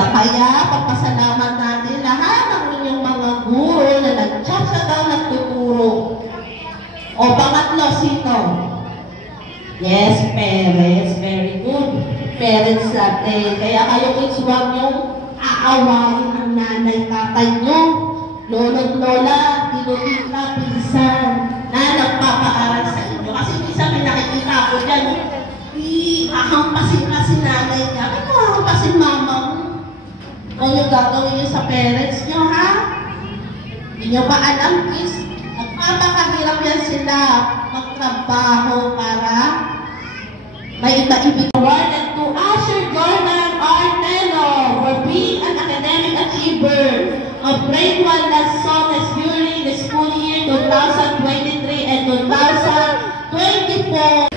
Kaya, papasalamat natin lahat ng inyong mga guro na nagtsatsagang nagtuturo. O pangatlo, sino? Yes, parents. Very good. Parents natin. Kaya kayo kids, huwag niyong aawain ang nanay, tatay niyo, lolo't lola, tinutita, pinsan, na nagpapaaral sa inyo. Kasi minsan may nakikita ko dyan, hahampasin ka si nanay niya, hahampasin mama mo. Kung yung gagawin niyo sa parents niyo, ha? Hindi niyo ba alam, kids? Nagpapakahirap yan sila magtrabaho para may iba-ibig. Award and to Asher Jordan Artelo for being an academic achiever of grade 1 Lanzones during the school year 2023 and 2024.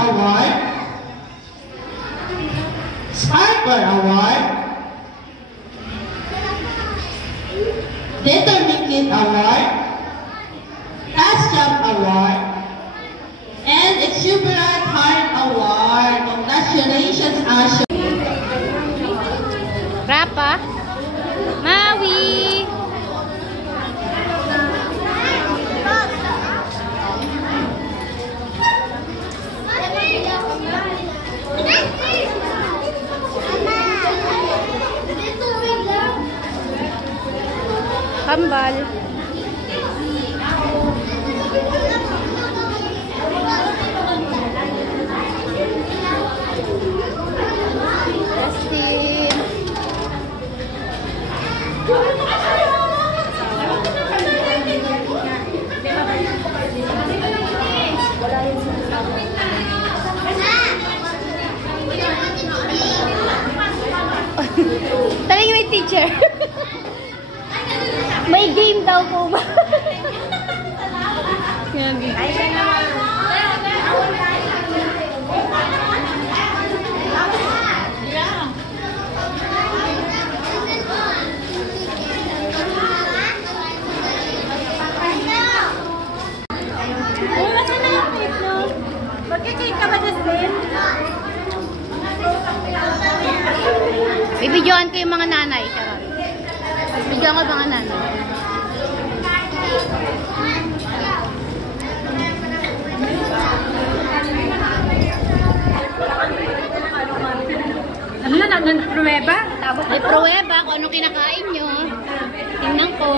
Award, Sparkler Award, Determined Kid Award, Last Jump Award, and Exuberant Heart Award. Congratulations, Asher. Rapa, Maui. Kambal. Justin. Talagang may teacher. May game daw po ba? Magkikake ka ba, Justin? Bibidyoan ko yung mga nanay. Bibidyoan ko yung mga nanay. Ano na, pruweba? May pruweba kung ano kinakain nyo. Tingnan ko.